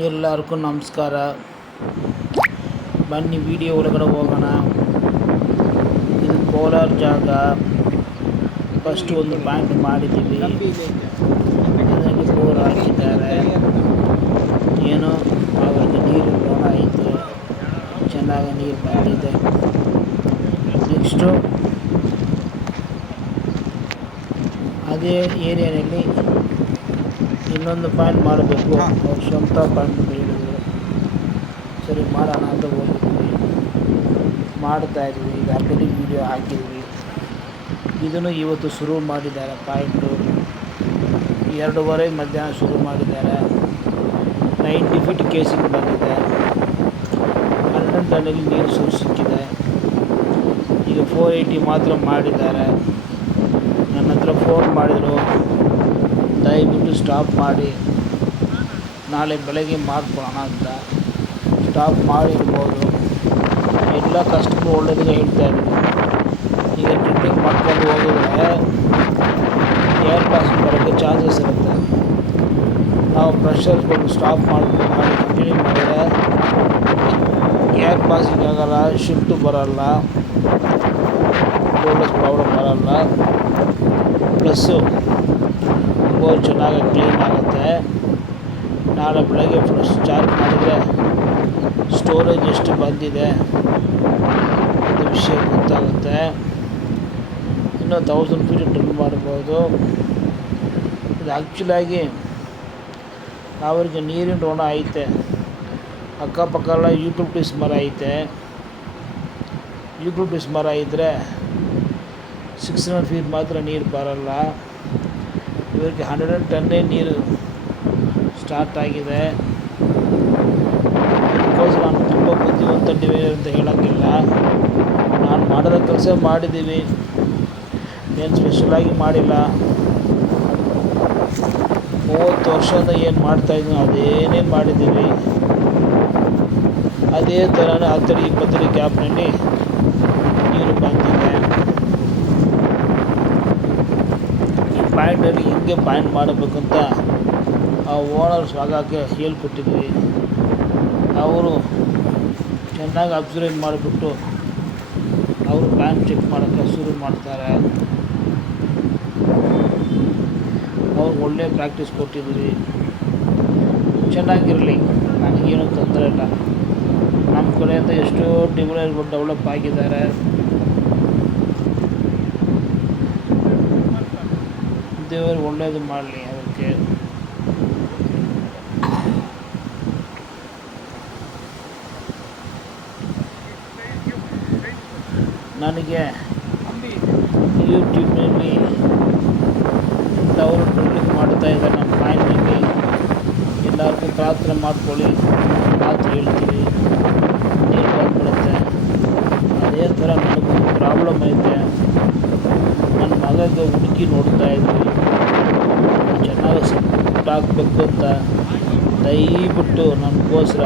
ಎಲ್ಲರಿಗೂ ನಮಸ್ಕಾರ. ಬನ್ನಿ ವಿಡಿಯೋ ಒಳಗಡೆ ಹೋಗೋಣ. ಇದು ಕೋಲಾರ ಜಾಗ. ಫಸ್ಟ್ ಒಂದು ಪಾಯಿಂಟ್ ಮಾಡಿದ್ದೀವಿ, ಅದರಲ್ಲಿ ಬೋರ್ ಹಾಕಿದ್ದಾರೆ. ಏನೋ ಅವಾಗ ನೀರು ಲೋಣ ಐತೆ, ಚೆನ್ನಾಗಿ ನೀರು ಬಂದಿದೆ. ನೆಕ್ಸ್ಟು ಅದೇ ಏರಿಯಾದಲ್ಲಿ ಇನ್ನೊಂದು ಪಾಯಿಂಟ್ ಮಾಡಬೇಕು. ಅವ್ರು ಸ್ವಂತ ಪಾಯಿಂಟ್ ಹೇಳಿದ್ರು, ಸರಿ ಮಾಡೋಣ ಅಂತ ಹೋಗಿದ್ವಿ, ಮಾಡ್ತಾಯಿದ್ವಿ. ಈಗ ಆಲ್ರೆಡಿ ವೀಡಿಯೋ ಹಾಕಿದ್ವಿ. ಇದನ್ನು ಇವತ್ತು ಶುರು ಮಾಡಿದ್ದಾರೆ ಪಾಯಿಂಟು. 2:30 ಮಧ್ಯಾಹ್ನ ಶುರು ಮಾಡಿದ್ದಾರೆ. 90 ಫೀಟ್ ಕೇಸಿಂಗ್ ಬಂದಿದೆ. 12 ಟನ್ನಲ್ಲಿ ನೀರು ಸಿಕ್ಕಿದೆ. ಈಗ 480 ಮಾತ್ರ ಮಾಡಿದ್ದಾರೆ. ನನ್ನ ಹತ್ರ ಫೋನ್ ಮಾಡಿದರು, ದಯವಿಟ್ಟು ಸ್ಟಾಪ್ ಮಾಡಿ, ನಾಳೆ ಬೆಳಗ್ಗೆ ಮಾಡ್ಕೊಳ್ಳೋಣ ಅಂತ. ಸ್ಟಾಪ್ ಮಾಡಿರ್ಬೋದು. ಎಲ್ಲ ಕಸ್ಟಮರ್ ಒಳ್ಳೆಯದಿಗೆ ಹೇಳ್ತಾಯಿದ್ದೀನಿ. ಈಗ ಡ್ರಿಲ್ಲಿಂಗ್ ಮಾಡ್ಕೊಂಡು ಹೋಗಿದ್ರೆ ಏರ್ ಪಾಸ್ ಬರೋಕ್ಕೆ ಚಾನ್ಸಸ್ ಇರುತ್ತೆ. ನಾವು ಪ್ರೆಷರ್ ಬಂದು ಸ್ಟಾಪ್ ಮಾಡ್ಕೊಂಡು ಮಾಡಿ ಕಂಟಿನ್ಯೂ ಮಾಡಿದ್ರೆ ಏರ್ ಪಾಸಿಂಗ್ ಆಗೋಲ್ಲ, ಶಿಫ್ಟು ಬರೋಲ್ಲ, ಬೋರ್ಲೆಸ್ ಪ್ರಾಬ್ಲಮ್ ಬರೋಲ್ಲ. ಪ್ಲಸ್ಸು ಬೋರ್ ಚೆನ್ನಾಗಿ ಕ್ಲೀನ್ ಆಗುತ್ತೆ. ನಾಳೆ ಬೆಳಗ್ಗೆ ಫ್ರೆಶ್ ಚಾರ್ಜ್ ಮಾಡಿದರೆ ಸ್ಟೋರೇಜ್ ಎಷ್ಟು ಬಂದಿದೆ ಅದು ವಿಷಯ ಗೊತ್ತಾಗುತ್ತೆ. ಇನ್ನೂ 1000 ಫೀಟ್ ಡ್ರಿಲ್ ಮಾಡ್ಬೋದು. ಇದು ಆ್ಯಕ್ಚುಲಾಗಿ ಅವ್ರಿಗೆ ನೀರಿನ ಋಣ ಐತೆ. ಅಕ್ಕಪಕ್ಕ ಎಲ್ಲ ಯೂಕಲಿಪ್ಟಸ್ ಮರ ಐತೆ. ಯೂಕಲಿಪ್ಟಸ್ ಮರ ಇದ್ದರೆ 600 ಫೀಟ್ ಮಾತ್ರ ನೀರು ಬರೋಲ್ಲ. ಇವರಿಗೆ 110 ನೀರು ಸ್ಟಾರ್ಟ್ ಆಗಿದೆ. ಅದಕ್ಕೋಸ್ಕರ ನಾನು ತುಂಬ ಬುದ್ಧಿವಂತಿದ್ದೀವಿ ಅಂತ ಹೇಳೋಕ್ಕಿಲ್ಲ. ನಾನು ಮಾಡೋದ ಕೆಲಸ ಮಾಡಿದ್ದೀವಿ, ಏನು ಸ್ಪೆಷಲಾಗಿ ಮಾಡಿಲ್ಲ. 30 ವರ್ಷದಿಂದ ಏನು ಮಾಡ್ತಾಯಿದ್ದೀನೋ ಅದೇನೇ ಮಾಡಿದ್ದೀವಿ. ಅದೇ ಥರನೇ 10-20 ಅಡಿ ಗ್ಯಾಪ್ನಲ್ಲಿ ನೀರು ಬಂದಿದೆ. ಈ ಪಾಯಿಂಟಲ್ಲಿ ಹೆಂಗೆ ಪಾಯಿಂಟ್ ಮಾಡಬೇಕಂತ ಆ ಓನರ್ಸ್ ಆಗಾಗ್ಗೆ ಹೇಳ್ಕೊಟ್ಟಿದ್ವಿ. ಅವರು ಚೆನ್ನಾಗಿ ಅಬ್ಸರ್ವ್ ಮಾಡಿಬಿಟ್ಟು ಅವರು ಪಾಯಿಂಟ್ ಚೆಕ್ ಮಾಡೋಕ್ಕೆ ಶುರು ಮಾಡ್ತಾರೆ. ಅವ್ರಿಗೆ ಒಳ್ಳೆ ಪ್ರಾಕ್ಟೀಸ್ ಕೊಟ್ಟಿದ್ವಿ. ಚೆನ್ನಾಗಿರಲಿ, ನನಗೇನು ತೊಂದರೆ ಇಲ್ಲ. ನಮ್ಮ ಕಡೆಯಿಂದ ಎಷ್ಟೋ ಡಿವೈಡರ್ಗಳು ಡೆವಲಪ್ ಆಗಿದ್ದಾರೆ. ದೇವರು ಒಳ್ಳೆಯದು ಮಾಡಲಿ ಅದಕ್ಕೆ. ನನಗೆ ಯೂಟ್ಯೂಬ್ನಲ್ಲಿ ಅವರು ಡ್ರಿಲ್ಲಿಂಗ್ ಮಾಡ್ತಾಯಿದ್ದಾರೆ. ನಮ್ಮ ಪಾಯಿಂಟ್ನಲ್ಲಿ ಎಲ್ಲರಿಗೂ ಪ್ರಾರ್ಥನೆ ಮಾಡ್ಕೊಳ್ಳಿ, ಮಾತು ಹೇಳ್ತೀವಿ, ನೀರು ಬಂದ್ಬಿಡುತ್ತೆ. ಅದೇ ಥರ ನನಗೊಂದು ಪ್ರಾಬ್ಲಮ್ ಐತೆ. ನನ್ನ ಮಗಗೆ ಹುಡುಕಿ ನೋಡ್ತಾಯಿದ್ವಿ, ಚೆನ್ನಾಗಿ ಸೆಟ್ ಆಗಬೇಕು ಅಂತ. ದಯವಿಟ್ಟು ನನಗೋಸ್ಕರ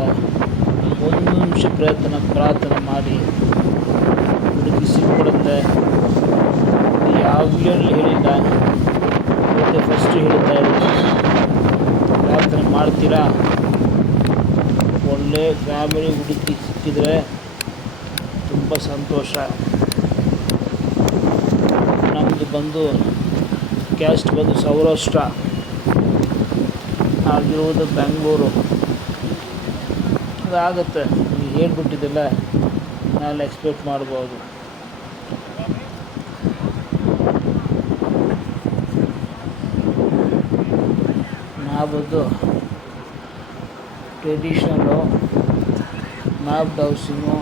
1 ನಿಮಿಷ ಪ್ರಾರ್ಥನೆ ಮಾಡಿ. ಹುಡುಕಿ ಸಿಕ್ಬಿಡುತ್ತೆ. ಯಾವ ವಿಡಿಯೋನಲ್ಲಿ ಹೇಳಿಲ್ಲ, ಇವತ್ತೇ ಫಸ್ಟು ಹೇಳ್ತಾ ಇದ್ದೀನಿ. ಪ್ರಾರ್ಥನೆ ಮಾಡ್ತೀರಾ? ಒಳ್ಳೆ ಫ್ಯಾಮಿಲಿ ಹುಡುಕಿ ಸಿಕ್ಕಿದರೆ ತುಂಬ ಸಂತೋಷ. ನಮ್ಮದು ಬಂದು ಕ್ಯಾಸ್ಟ್ ಬಂದು ಸೌರಾಷ್ಟ್ರ, ಆಗಿರುವುದು ಬೆಂಗಳೂರು. ಅದಾಗುತ್ತೆ, ನೀವು ಹೇಳ್ಬಿಟ್ಟಿದ್ದಿಲ್ಲ, ನಾಳೆ ಎಕ್ಸ್ಪೆಕ್ಟ್ ಮಾಡ್ಬೋದು. ನಾವದು ಟ್ರೆಡಿಷ್ನಲ್ಲು, ಮ್ಯಾಪ್ಡ್ ಹೌಸಿಂಗು,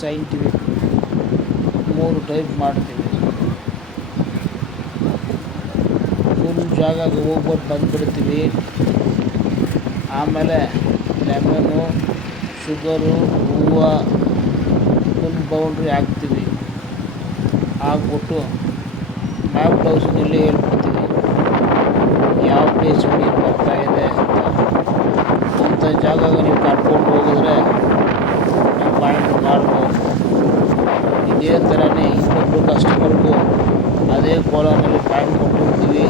ಸೈಂಟಿಫಿಕ್ 3 ಟೈಪ್ ಮಾಡ್ತೀವಿ. ಫುಲ್ ಜಾಗಕ್ಕೆ ಹೋಗ್ಬಿಟ್ಟು ಬಂದುಬಿಡ್ತೀವಿ. ಆಮೇಲೆ ಲೆಮನು, ಶುಗರು, ಹೂವು ಫುಲ್ ಬೌಂಡ್ರಿ ಹಾಕ್ತೀವಿ. ಹಾಕ್ಬಿಟ್ಟು ಮ್ಯಾಪ್ಡ್ ಹೌಸಿನಲ್ಲಿ ಹೇಳ್ಬಿಡ್ತೀವಿ ಯಾವ ಪ್ಲೇಸ್ ನೀರು ಬರ್ತಾಯಿದೆ ಅಂತ. ಜಾಗಕ್ಕೆ ನೀವು ಕರ್ಕೊಂಡು ಹೋಗಿದ್ರೆ ನಾವು ಪಾಯಿಂಟ್ ಮಾಡ್ಬೋದು. ಇದೇ ಥರನೇ ಇನ್ನೊಬ್ಬರು ಕಸ್ಟಮರ್ಗೂ ಅದೇ ಕೋಲಾರಲ್ಲಿ ಪಾಯಿಂಟ್ ಕೊಟ್ಟಿರ್ತೀವಿ.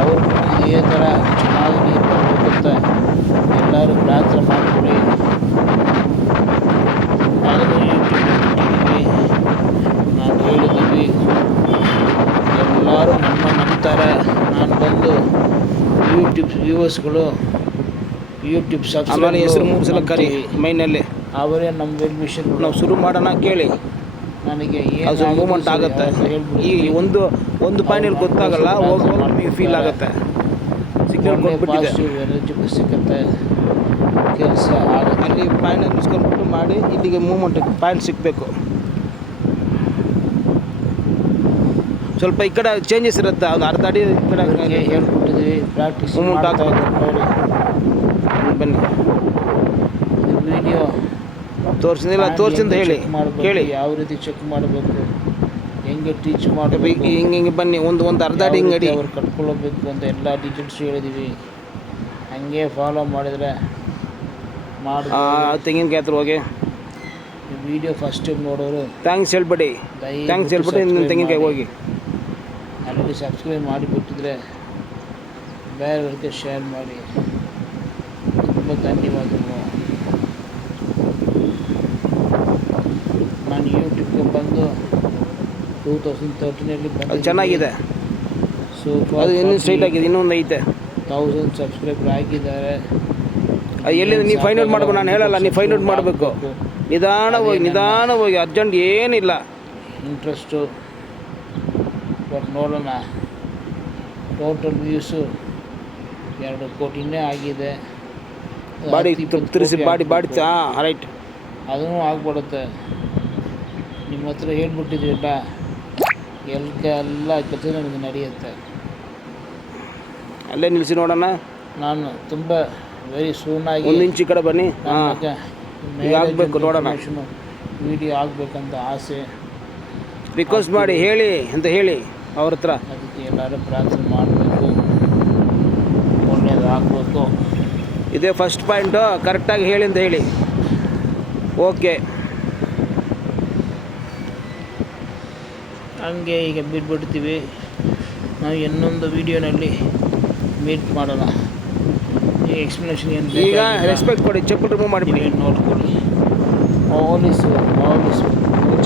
ಅವರು ಇದೇ ಥರ ಚೆನ್ನಾಗಿ ನೀರು ಬರಬೇಕಂತ ಯೂಟ್ಯೂಬ್ ವ್ಯೂವರ್ಸ್ಗಳು, ಯೂಟ್ಯೂಬ್ ಆಮೇಲೆ ಹೆಸರು 3 ಸಲ ಕರಿ ಸಬ್ಸ್ಕ್ರೈಬ್ ಮೈನಲ್ಲಿ. ಅವರೇ ನಮ್ಮ ವೆಲ್ ವಿಷರ್ಗಳು. ನಾವು ಶುರು ಮಾಡೋಣ ಕೇಳಿ, ನನಗೆ ಅದು ಮೂಮೆಂಟ್ ಆಗುತ್ತೆ. ಈ ಒಂದು ಪಾಯಿಂಟಲ್ಲಿ ಗೊತ್ತಾಗಲ್ಲ, ಹೋಗಿ ನಿಮಗೆ ಫೀಲ್ ಆಗುತ್ತೆ. ಸಿಗ್ನಲ್ ಕೊಟ್ಬಿಟ್ಟಿದೆ, ಪಾಸಿಟಿವ್ ಎನರ್ಜಿ ಸಿಗುತ್ತೆ, ಕೆಲಸ ಆಗುತ್ತೆ. ಅಲ್ಲಿ ಪಾಯಿಂಟ್ ನಿಲ್ಸ್ಕೊಂಡ್ಬಿಟ್ಟು ಮಾಡಿ, ಇಲ್ಲಿಗೆ ಮೂಮೆಂಟ್ ಪಾಯಿಂಟ್ ಸಿಗಬೇಕು. ಸ್ವಲ್ಪ ಈ ಕಡೆ ಚೇಂಜಸ್ ಇರುತ್ತೆ, ಒಂದು ಅರ್ಧ ಅಡಿ ಈ ಕಡೆ ಹೇಳ್ಕೊಟ್ಟಿದ್ದೀವಿ, ಪ್ರಾಕ್ಟೀಸ್ ಮೂಮೆಂಟ್ ಆಗ್ತಾ ಇದೆ ನೋಡಿ. ಬನ್ನಿ, ವಿಡಿಯೋ ತೋರಿಸಿಲ್ಲ, ತೋರಿಸಿಂದ ಹೇಳಿ ಕೇಳಿ. ಯಾವ ರೀತಿ ಚೆಕ್ ಮಾಡಬೇಕು, ಹೆಂಗೆ ಟೀಚ್ ಮಾಡಬೇಕು, ಹಿಂಗೆ ಬನ್ನಿ, ಒಂದು ಅರ್ಧ ಅಡಿ ಹಿಂಗೆ ಅಡಿ ಅವ್ರು ಕಟ್ಕೊಳ್ಳಬೇಕು ಅಂತ ಎಲ್ಲ ಡೀಟೇಲ್ಸ್ ಹೇಳಿದ್ದೀವಿ. ಹಂಗೆ ಫಾಲೋ ಮಾಡಿದರೆ ತೆಂಗಿನಕಾಯಿ ಹತ್ರ ಹೋಗಿ ಈ ವಿಡಿಯೋ ಫಸ್ಟ್ ಟೈಮ್ ನೋಡೋರು ಥ್ಯಾಂಕ್ಸ್ ಹೇಳ್ಬಿಡಿ ತೆಂಗಿನಕಾಯಿ ಹೋಗಿ ಆಲ್ರೆಡಿ ಸಬ್ಸ್ಕ್ರೈಬ್ ಮಾಡಿಬಿಟ್ಟಿದ್ರೆ ಬೇರೆಯವ್ರಿಗೆ ಶೇರ್ ಮಾಡಿ. ತುಂಬ ಧನ್ಯವಾದಗಳು. ನಾನು ಯೂಟ್ಯೂಬ್ಗೆ ಬಂದು 2013 ಅದು ಚೆನ್ನಾಗಿದೆ. ಸೊ ಅದು ಇನ್ನೂ ಸ್ಟ್ರೈಟ್ ಆಗಿದೆ, ಇನ್ನೊಂದು ಐತೆ. 1000 ಸಬ್ಸ್ಕ್ರೈಬರ್ ಆಗಿದ್ದಾರೆ. ಎಲ್ಲಿಂದ ನೀವು ಫೈಂಡ್ ಔಟ್ ಮಾಡಬೇಕು, ನಾನು ಹೇಳಲ್ಲ, ನೀವು ಫೈಂಡ್ ಔಟ್ ಮಾಡಬೇಕು. ನಿಧಾನವಾಗಿ ಅರ್ಜೆಂಟ್ ಏನಿಲ್ಲ. ಇಂಟ್ರೆಸ್ಟು ಬಟ್ ನೋಡೋಣ. ಟೋಟಲ್ ವ್ಯೂಸು 2 ಕೋಟಿನೇ ಆಗಿದೆ. ಬಾಡಿ ತಿರ್ಸಿ ಬಾಡಿ ಹಾಂ ರೈಟ್, ಅದೂ ಆಗ್ಬಿಡುತ್ತೆ. ನಿಮ್ಮ ಹತ್ರ ಹೇಳ್ಬಿಟ್ಟಿದ್ದೀವಲ್ಲ, ಎಲ್ಲ ಕೆಲಸ ನನಗೆ ನಡೆಯುತ್ತೆ. ಅಲ್ಲೇ ನಿಲ್ಲಿಸಿ ನೋಡೋಣ. ನಾನು ತುಂಬ ವೆರಿ ಸೂನಾಗಿ 1 ಇಂಚ್ ಕಡೆ ಬನ್ನಿ. ಹಾಂ, ಈಗ ಆಗಬೇಕು ನೋಡೋಣ. ವಿಡಿಯೋ ಆಗಬೇಕಂತ ಆಸೆ. ರಿಕ್ವೆಸ್ಟ್ ಮಾಡಿ ಹೇಳಿ ಅಂತ ಹೇಳಿ ಅವ್ರ ಹತ್ರ. ಅದಕ್ಕೆ ಎಲ್ಲರೂ ಪ್ರಾರ್ಥನೆ ಮಾಡಬೇಕು, ಒಳ್ಳೆಯದು ಆಗಬೇಕು. ಇದೇ ಫಸ್ಟ್ ಪಾಯಿಂಟು, ಕರೆಕ್ಟಾಗಿ ಹೇಳಿ ಅಂತ ಹೇಳಿ. ಓಕೆ, ಹಂಗೆ ಈಗ ಬಿಟ್ಬಿಡ್ತೀವಿ. ನಾವು ಇನ್ನೊಂದು ವೀಡಿಯೋನಲ್ಲಿ ಮೀಟ್ ಮಾಡೋಣ. ಈ ಎಕ್ಸ್ಪ್ಲನೇಷನ್ ಏನು ಈಗ ರೆಸ್ಪೆಕ್ಟ್ ಕೊಡಿ, ಚಪ್ಪಲ್ ರಿಮೂವ್ ಮಾಡಿಬಿಡಿ. ನೋಡ್ಕೊಳ್ಳಿ. ಆಲಿಸು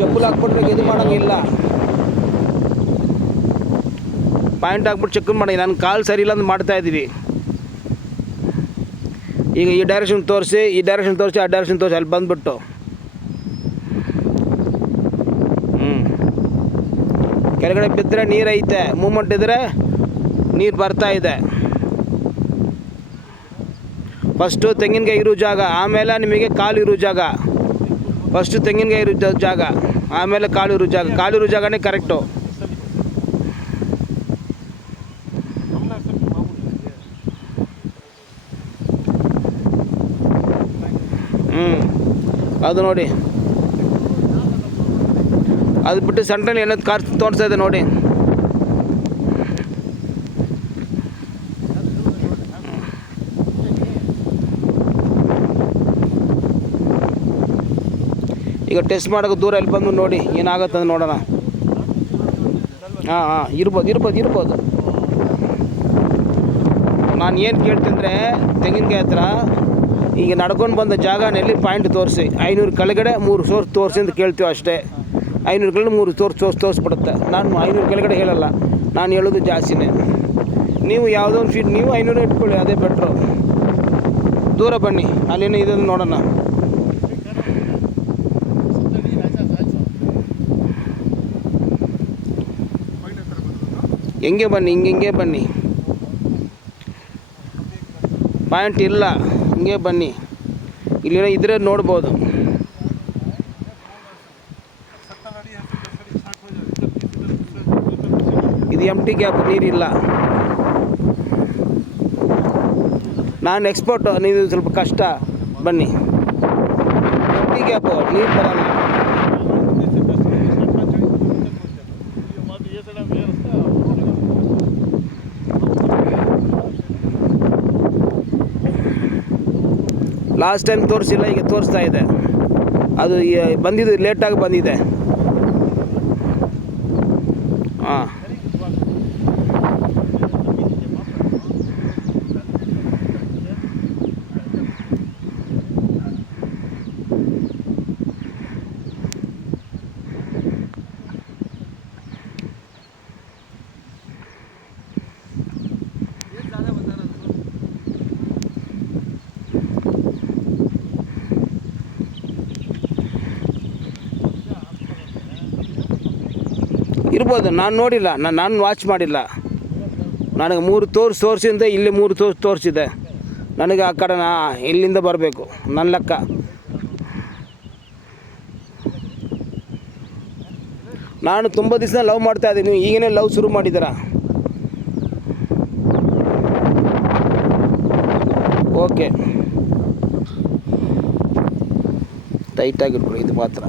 ಚಪ್ಪಲ್ ಹಾಕ್ಬಿಟ್ರೆ ಇದು ಮಾಡೋಂಗಿಲ್ಲ. ಪಾಯಿಂಟ್ ಹಾಕ್ಬಿಟ್ಟು ಚೆಕ್ ಮಾಡಿ. ನನ್ನ ಕಾಲು ಸರಿ ಇಲ್ಲ ಅಂತ ಮಾಡ್ತಾಯಿದ್ದೀವಿ. ಈಗ ಈ ಡೈರೆಕ್ಷನ್ ತೋರಿಸಿ, ಆ ಡೈರೆಕ್ಷನ್ ತೋರಿಸಿ, ಅಲ್ಲಿ ಬಂದುಬಿಟ್ಟು ಕೆಳಗಡೆ ಬಿದ್ದರೆ ನೀರು ಐತೆ, ಮೂಮೆಂಟ್ ಇದ್ದರೆ ನೀರು ಬರ್ತಾ ಇದೆ. ಫಸ್ಟು ತೆಂಗಿನಕಾಯಿ ಇರೋ ಜಾಗ, ಆಮೇಲೆ ನಿಮಗೆ ಕಾಲು ಇರೋ ಜಾಗ. ಫಸ್ಟು ತೆಂಗಿನಕಾಯಿ ಇರೋ ಜಾಗ, ಆಮೇಲೆ ಕಾಲು ಇರೋ ಜಾಗನೇ ಕರೆಕ್ಟು. ಅದು ನೋಡಿ, ಅದು ಬಿಟ್ಟು ಸೆಂಟ್ರಲ್ಲಿ ಏನಾದ್ರು ಕಾರ್ ತೋರಿಸ್ತಾ ಇದೆ ನೋಡಿ. ಈಗ ಟೆಸ್ಟ್ ಮಾಡೋಕೆ ದೂರ ಇಲ್ಲಿ ಬಂದು ನೋಡಿ ಏನಾಗುತ್ತೆ ಅಂತ ನೋಡೋಣ. ಹಾಂ ಇರ್ಬೋದು. ನಾನು ಏನು ಕೇಳ್ತೀನಿ, ತೆಂಗಿನಕಾಯಿ ಹತ್ರ ಈಗ ನಡ್ಕೊಂಡು ಬಂದ ಜಾಗನಲ್ಲಿ ಪಾಯಿಂಟ್ ತೋರಿಸಿ. 500 ಕೆಳಗಡೆ 3 ಸೋರ್ಸ್ ತೋರಿಸಿ ಅಂತ ಕೇಳ್ತೀವಿ ಅಷ್ಟೇ. 500 ಕೆಳಗಡೆ 3 ತೋರಿಸ್ಬಿಡುತ್ತೆ. ನಾನು 500 ಕೆಳಗಡೆ ಹೇಳಲ್ಲ, ನಾನು ಹೇಳೋದು ಜಾಸ್ತಿನೇ. ನೀವು ಯಾವುದೋ ಒಂದು ಫೀಟ್ ನೀವು 500 ಇಟ್ಕೊಳ್ಳಿ, ಅದೇ ಬೆಟ್ರು. ದೂರ ಬನ್ನಿ, ಅಲ್ಲೇನೋ ಇದನ್ನು ನೋಡೋಣ. ಹಿಂಗೆ ಬನ್ನಿ. ಪಾಯಿಂಟ್ ಇಲ್ಲ, ಹಿಂಗೆ ಬನ್ನಿ. ಇಲ್ಲೇನೋ ಇದ್ರೆ ನೋಡ್ಬೋದು. ಇದು ಎಂಟಿ ಗ್ಯಾಪ್, ನೀರಿಲ್ಲ. ನಾನು ಎಕ್ಸ್ಪರ್ಟು, ನೀವು ಸ್ವಲ್ಪ ಕಷ್ಟ. ಬನ್ನಿ, ಎಂಟಿ ಗ್ಯಾಪು, ನೀರು ಬರಲ್ಲ. ಲಾಸ್ಟ್ ಟೈಮ್ ತೋರಿಸಿಲ್ಲ, ಈಗ ತೋರಿಸ್ತಾ ಇದೆ. ಅದು ಬಂದಿದ್ದು ಲೇಟಾಗಿ ಬಂದಿದೆ. ಹಾಂ, ಇರ್ಬೋದು, ನಾನು ನೋಡಿಲ್ಲ, ನಾನು ವಾಚ್ ಮಾಡಿಲ್ಲ. ನನಗೆ 3 ತೋರಿಸಿಂದ ಇಲ್ಲಿ 3 ತೋರಿಸಿದೆ. ನನಗೆ ಆ ಕಡೆ ಇಲ್ಲಿಂದ ಬರಬೇಕು ನನ್ನ ಲೆಕ್ಕ. ನಾನು ತುಂಬ ದಿವಸ ಲವ್ ಮಾಡ್ತಾಯಿದ್ದೀನಿ, ಈಗಲೇ ಲವ್ ಶುರು ಮಾಡಿದ್ದೀರಾ? ಓಕೆ, ಟೈಟಾಗಿಟ್ಕೊಳ್ಳಿ ಇದು ಮಾತ್ರ.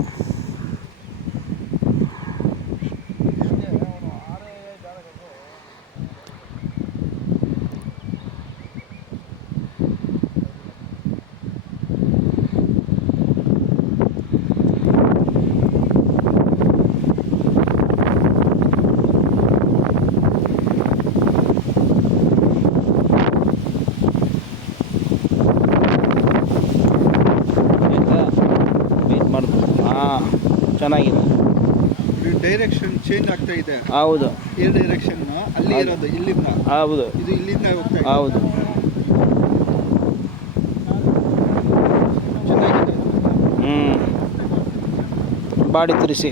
ಹಾಂ, ಚೆನ್ನಾಗಿದೆ. ಡೈರೆಕ್ಷನ್ ಚೇಂಜ್ ಆಗ್ತಾ ಇದೆ. ಹೌದು, ಈ ಡೈರೆಕ್ಷನ್ ಅಲ್ಲಿ ಇರೋದು ಇಲ್ಲಿಂದ. ಹೌದು, ಇದು ಇಲ್ಲಿಂದ ಹೋಗ್ತಾ ಇದೆ. ಹೌದು. ಚೆನ್ನಾಗಿದೆ. ಬಾಡಿ ತಿರ್ಸಿ.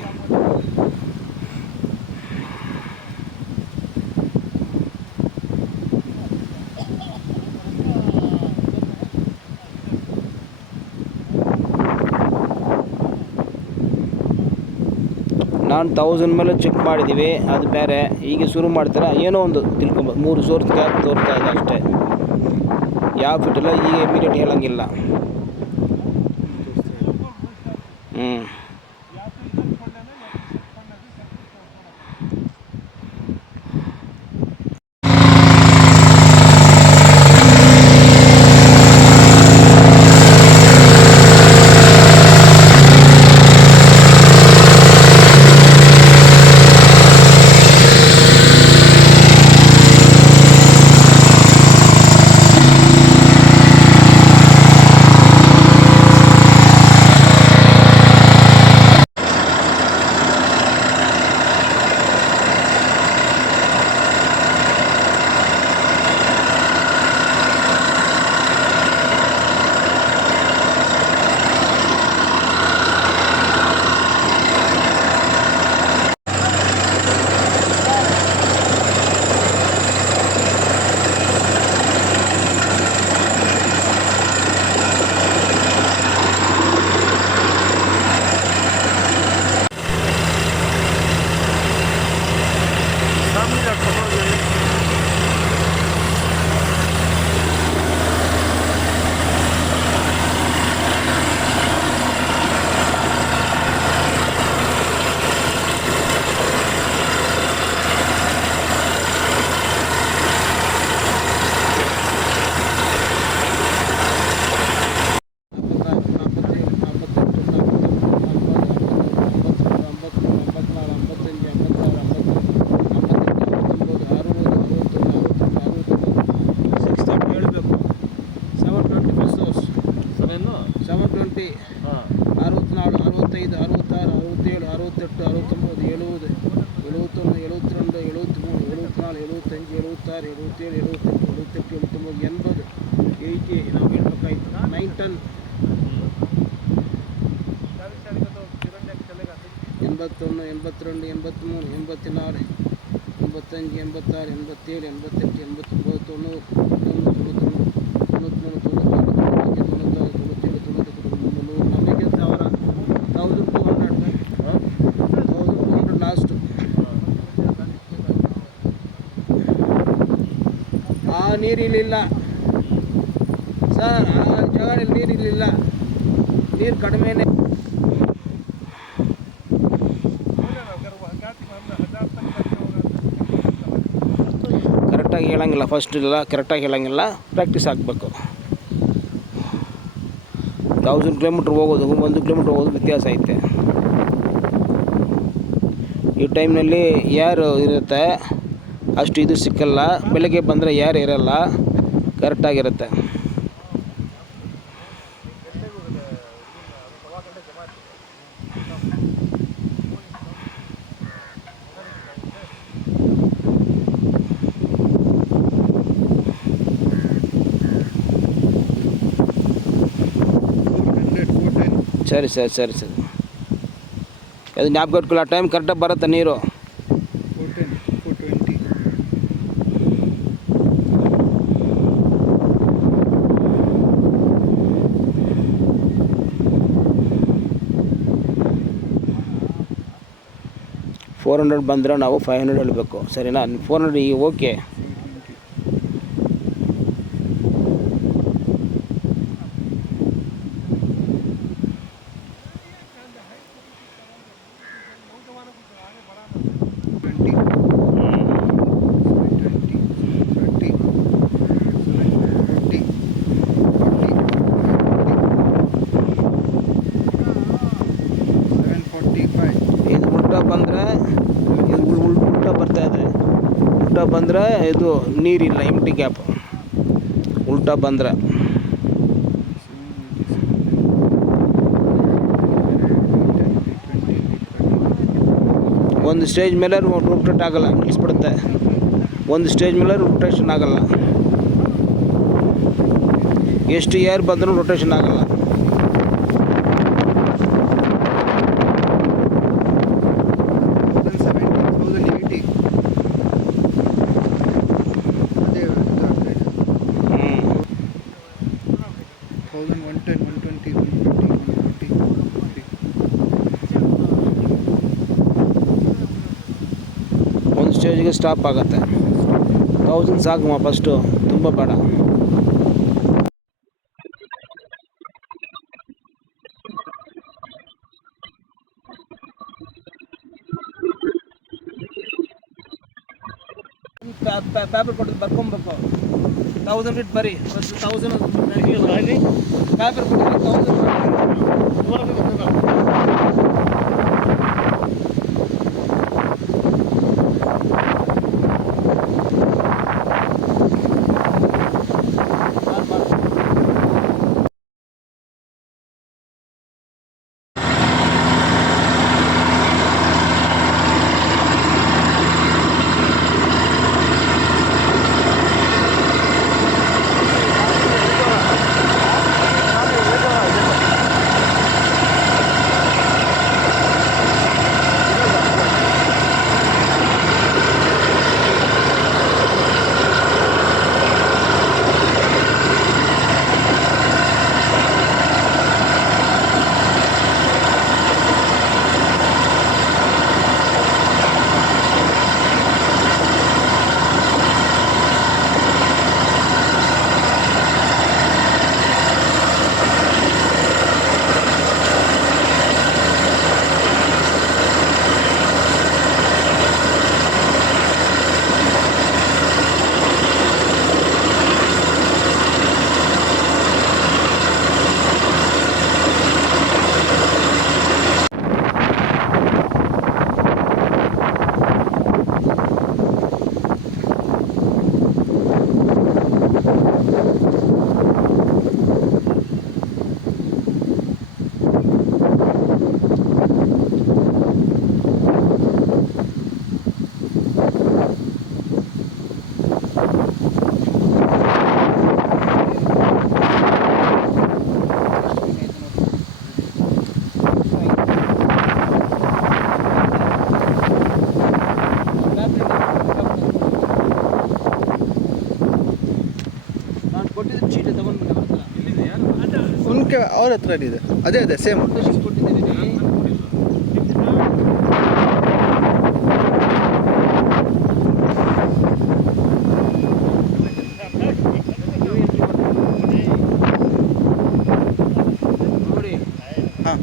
ನಾನು 1000 ಮೇಲೆ ಚೆಕ್ ಮಾಡಿದ್ದೀವಿ, ಅದು ಬೇರೆ. ಈಗ ಶುರು ಮಾಡ್ತಾರೆ, ಏನೋ ಒಂದು ತಿಳ್ಕೊಬೋದು. 3 ಸೋರ್ಸ್ ಗ್ಯಾಪ್ ತೋರ್ತಾ ಇದೆ ಅಷ್ಟೇ. ಯಾವ ಫಿಟ್ಟಿಲ್ಲ, ಈಗ ಇಮಿಡಿಯೇಟ್ ಹೇಳೋಂಗಿಲ್ಲ. ನೀರಿರಲಿಲ್ಲ ಸರ್, ಆ ಜಾಗದಲ್ಲಿ ನೀರಿರಲಿಲ್ಲ, ನೀರು ಕಡಿಮೆನೇ. ಕರೆಕ್ಟಾಗಿ ಹೇಳೋಂಗಿಲ್ಲ, ಫಸ್ಟ್ ಇಲ್ಲ ಕರೆಕ್ಟಾಗಿ ಹೇಳೋಂಗಿಲ್ಲ, ಪ್ರಾಕ್ಟೀಸ್ ಆಗಬೇಕು. 1000 ಕಿಲೋಮೀಟ್ರ್ ಹೋಗೋದು 1 ಕಿಲೋಮೀಟ್ರ್ ಹೋಗೋದು ವ್ಯತ್ಯಾಸ ಐತೆ. ಈ ಟೈಮ್ನಲ್ಲಿ ಯಾರು ಇರುತ್ತೆ ಅಷ್ಟು ಇದು ಸಿಕ್ಕಲ್ಲ. ಬೆಳಗ್ಗೆ ಬಂದರೆ ಯಾರು ಇರಲ್ಲ, ಕರೆಕ್ಟಾಗಿರುತ್ತೆ. ಸರಿ ಸರಿ ಸರಿ ಸರಿ, ಅದು ಜ್ಞಾಪಕ ಇಟ್ಕೊಳ್ಳೋ ಟೈಮ್ ಕರೆಕ್ಟಾಗಿ ಬರುತ್ತೆ ನೀರು. 400 ಬಂದರೆ ನಾವು 500 ಹೇಳಬೇಕು, ಸರಿನಾ? 400 ಈಗ ಓಕೆ. ಇದು ಉಲ್ಟಾ ಬಂದರೆ ಇದು ಉಲ್ಟಾ ಬರ್ತಾ ಇದೆ. ಉಲ್ಟಾ ಬಂದರೆ ಇದು ನೀರಿಲ್ಲ, ಎಂಟಿ ಗ್ಯಾಪ್. ಉಲ್ಟಾ ಬಂದರೆ ಒಂದು ಸ್ಟೇಜ್ ಮೇಲೆ ರೊಟೇಟ್ ಆಗಲ್ಲ, ನಿಲ್ಲಿಸ್ಬಿಡುತ್ತೆ. ಒಂದು ಸ್ಟೇಜ್ ಮೇಲೆ ರೊಟೇಷನ್ ಆಗಲ್ಲ. ಎಷ್ಟು ಏರ್ ಬಂದರೂ ರೊಟೇಷನ್ ಆಗಲ್ಲ. ಒಂದು ಸ್ಟೇಜ್ಗೆ ಸ್ಟಾಪ್ ಆಗುತ್ತೆ. 1000 ಸಾಕಮ್ಮ ಫಸ್ಟು, ತುಂಬ ಬೇಡ. ಪೇಪರ್ ಕೊಟ್ಟು ಬರ್ಕೊಬೇಕು. 1000 ಫೀಟ್ ಬರೀ, 1000 ಪೇಪರ್ ಕೊಟ್ಟು 1000. ಕೊಟ್ಟಿದ್ದು ಚೀಟಿ ತಗೊಂಡು ಉನ್ಕೆ ಅವ್ರ ಹತ್ರ ಇದೆ. ಅದೇ ಸೇಮ್. ನೋಡಿ ಹಾಂ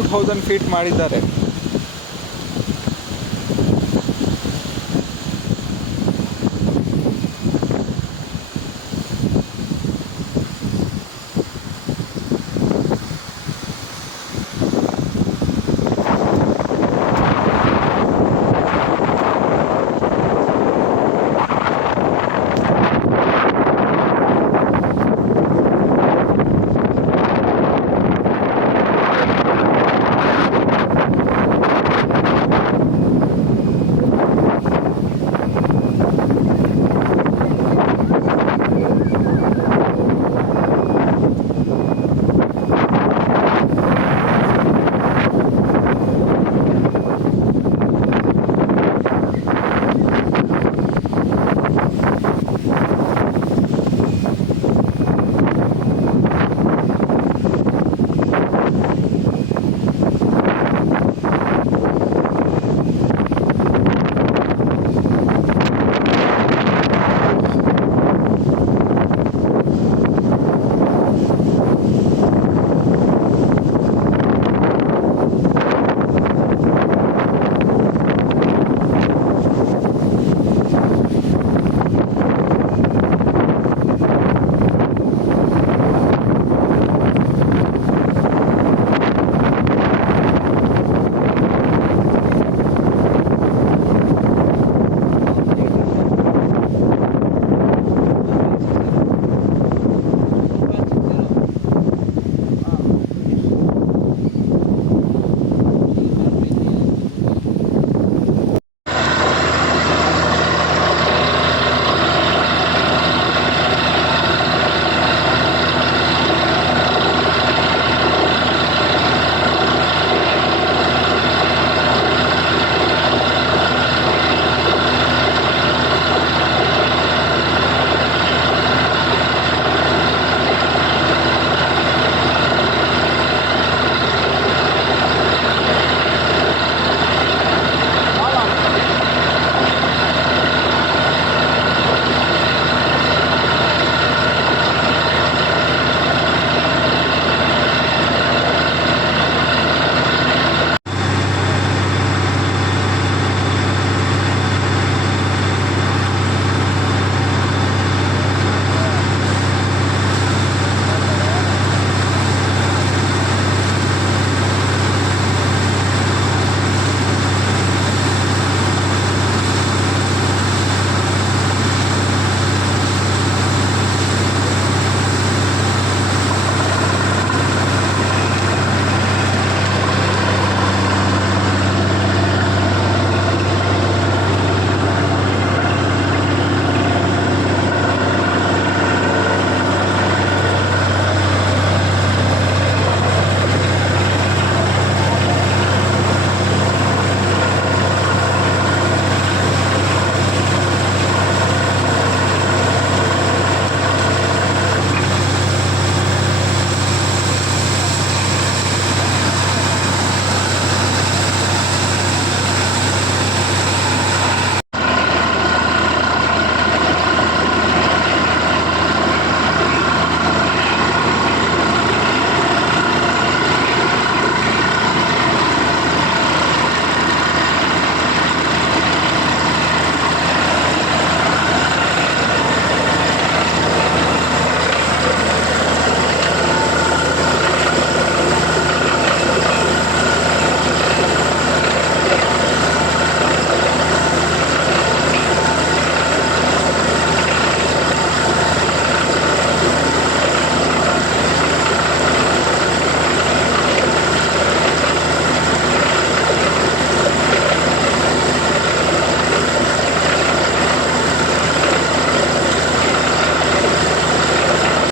2000 ಫೀಟ್ ಮಾಡಿದ್ದಾರೆ.